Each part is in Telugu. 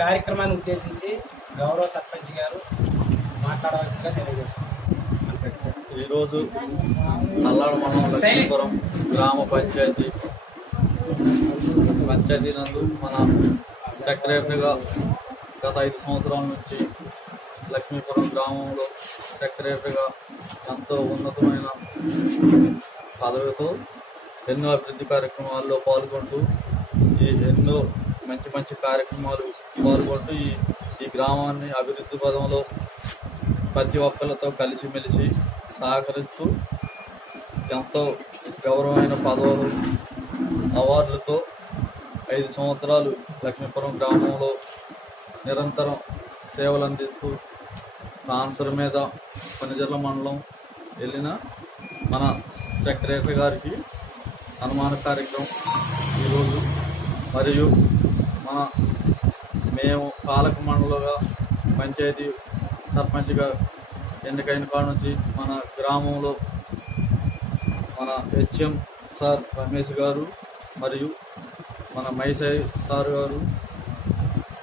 కార్యక్రమాన్ని ఉద్దేశించి గౌరవ సర్పంచ్ గారు మాట్లాడవలసిందిగా తెలియజేస్తున్నాం. ఈరోజు నల్లాడు మండలం లక్ష్మీపురం గ్రామ పంచాయతీ పంచాయతీ నందు మన సెక్రటరీగా గత ఐదు సంవత్సరాల నుంచి లక్ష్మీపురం గ్రామంలో సెక్రటరీగా ఎంతో ఉన్నతమైన పదవితో ఎన్నో అభివృద్ధి కార్యక్రమాల్లో పాల్గొంటూ ఈ ఎన్నో మంచి మంచి కార్యక్రమాలు పాల్గొంటూ ఈ ఈ గ్రామాన్ని అభివృద్ధి పదంలో ప్రతి ఒక్కరితో కలిసిమెలిసి సహకరిస్తూ ఎంతో గౌరవమైన పదవులు అవార్డులతో ఐదు సంవత్సరాలు లక్ష్మీపురం గ్రామంలో నిరంతరం సేవలు అందిస్తూ కాన్సర్ మీద పనిజర్ల మండలం వెళ్ళిన మన సెక్రటరీ గారికి సన్మాన కార్యక్రమం ఈరోజు. మరియు మన మేము పాలక మండలిగా పంచాయతీ సర్పంచ్గా ఎన్నికైన కాడ నుంచి మన గ్రామంలో మన హెచ్ఎం సార్ రమేష్ గారు మరియు మన మైసాయి సార్ గారు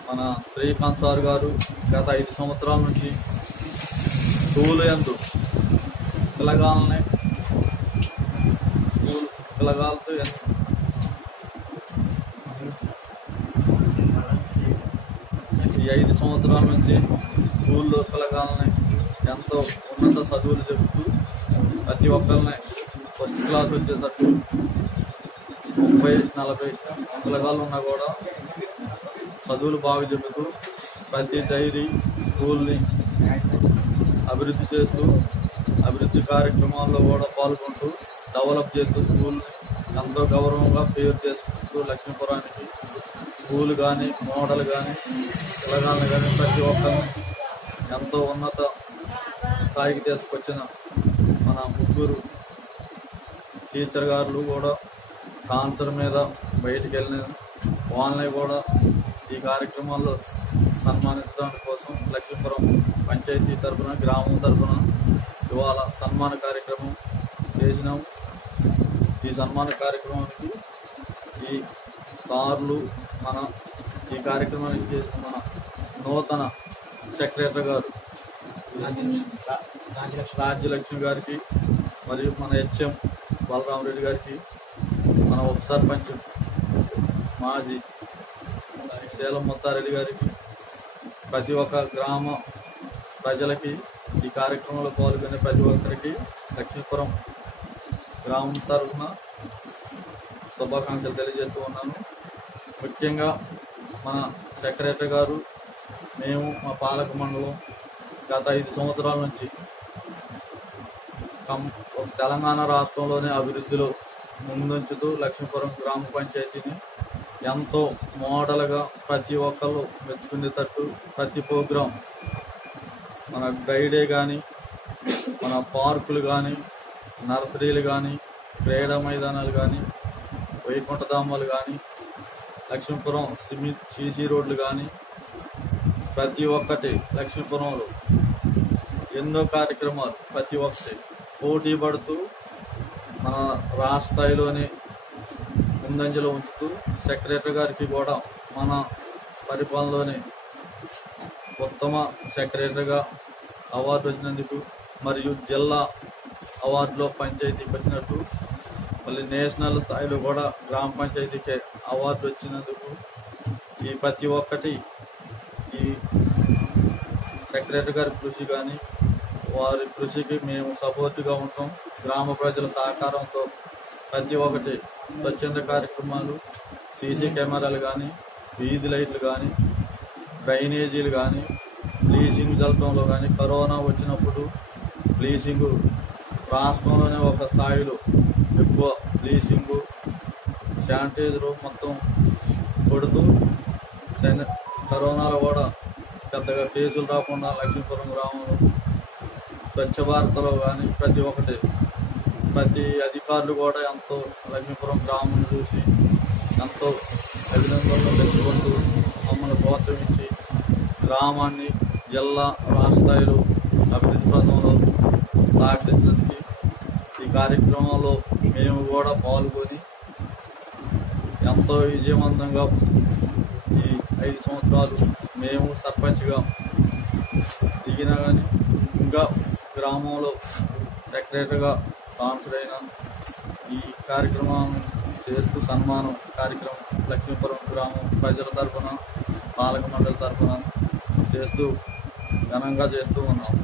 మన శ్రీకాంత్ సార్ గారు గత ఐదు సంవత్సరాల నుంచి స్కూల్ ఎందు పిల్లగాలని స్కూల్ పిల్లగాలతో ఎంత ఈ ఐదు సంవత్సరాల నుంచి స్కూల్లో పిల్లగాలని ఎంతో ఉన్నత చదువులు చెబుతూ ప్రతి ఒక్కరిని ఫస్ట్ క్లాస్ వచ్చేటట్టు ముప్పై నలభై పిల్లగాళ్ళు ఉన్నా కూడా చదువులు బాగా చెబుతూ ప్రతి డైరీ స్కూల్ని అభివృద్ధి చేస్తూ అభివృద్ధి కార్యక్రమాల్లో కూడా పాల్గొంటూ డెవలప్ చేస్తూ స్కూల్ని ఎంతో గౌరవంగా పేరు చేసుకుంటూ లక్ష్మీపురానికి స్కూల్ కానీ మోడల్ కానీ పిల్లగాళ్ళని కానీ ప్రతి ఒక్కరిని ఎంతో ఉన్నత స్థాయికి తీసుకొచ్చిన మన ముగ్గురు టీచర్ గారులు కూడా కాన్సర్ మీద బయటికి వెళ్ళిన వాళ్ళని కూడా ఈ కార్యక్రమాల్లో సన్మానించడం కోసం లక్ష్మీపురం పంచాయతీ తరఫున గ్రామం తరఫున ఇవాళ సన్మాన కార్యక్రమం చేసినాం. ఈ సన్మాన కార్యక్రమానికి ఈ సార్లు మన ఈ కార్యక్రమానికి చేసిన మన నూతన సెక్రటరీ గారు రాజ్యలక్ష్మి గారికి మరియు మన హెచ్ఎం బలరామరెడ్డి గారికి మన ఉప సర్పంచ్ మాజీ శీలం ముత్తారెడ్డి గారికి ప్రతి ఒక్క గ్రామ ప్రజలకి ఈ కార్యక్రమంలో పాల్గొనే ప్రతి ఒక్కరికి లక్ష్మీపురం గ్రామం తరఫున శుభాకాంక్షలు తెలియజేస్తూ ఉన్నాను. ముఖ్యంగా మన సెక్రటరీ గారు మేము మా పాలక మండలం గత ఐదు సంవత్సరాల నుంచి కం తెలంగాణ రాష్ట్రంలోనే అభివృద్ధిలో ముందుంచుతూ లక్ష్మీపురం గ్రామ పంచాయతీని ఎంతో మోడల్గా ప్రతి ఒక్కరు మెచ్చుకునేటట్టు ప్రతి ప్రోగ్రాం మన డ్రైడే కానీ మన పార్కులు కానీ నర్సరీలు కానీ క్రీడా మైదానాలు కానీ వైకుంఠధామాలు కానీ లక్ష్మీపురం సిమి సీసీ రోడ్లు కానీ ప్రతి ఒక్కటి లక్ష్మీపురంలో ఎన్నో కార్యక్రమాలు ప్రతి ఒక్కటి పోటీ పడుతూ మన రాష్ట్ర స్థాయిలోనే ముందంజలో ఉంచుతూ సెక్రటరీ గారికి కూడా మన పరిపాలనలోనే ఉత్తమ సెక్రటరీగా అవార్డు వచ్చినందుకు మరియు జిల్లా అవార్డులో పంచాయతీ వచ్చినట్టు మళ్ళీ నేషనల్ స్థాయిలో కూడా గ్రామ పంచాయతీకి అవార్డు వచ్చినందుకు ఈ ప్రతి ఒక్కటి ఈ సెక్రటరీ గారి కృషి కానీ వారి కృషికి మేము సపోర్ట్గా ఉంటాం. గ్రామ ప్రజల సహకారంతో ప్రతి ఒక్కటి స్వచ్ఛంద కార్యక్రమాలు సీసీ కెమెరాలు కానీ వీధి లైట్లు కానీ డ్రైనేజీలు కానీ బ్లీచింగ్ చల్లడంలో కానీ కరోనా వచ్చినప్పుడు బ్లీచింగ్ రాష్ట్రంలోనే ఒక స్థాయిలో ఎక్కువ బ్లీచింగ్ శానిటైజరు మొత్తం కొడుతూ కరోనాలో కూడా పెద్దగా కేసులు రాకుండా లక్ష్మీపురం గ్రామంలో స్వచ్ఛ భారత్లో కానీ ప్రతి ఒక్కటి ప్రతి అధికారులు కూడా ఎంతో లక్ష్మీపురం గ్రామం చూసి ఎంతో అభినందనలు తెచ్చుకుంటూ మమ్మల్ని ప్రోత్సహించి గ్రామాన్ని జిల్లా రాష్ట్ర స్థాయిలో అభివృద్ధి పథంలో సహకరించినందుకు కార్యక్రమంలో మేము కూడా పాల్గొని ఎంతో విజయవంతంగా ఈ ఐదు సంవత్సరాలు మేము సర్పంచ్గా దిగినా కానీ ఇంకా గ్రామంలో సెక్రటరీగా ట్రాన్స్ఫర్ అయినా ఈ కార్యక్రమాన్ని చేస్తూ సన్మానం కార్యక్రమం లక్ష్మీపురం గ్రామం ప్రజల తరఫున పాలక మండలి తరఫున చేస్తూ ఘనంగా చేస్తూ ఉన్నాము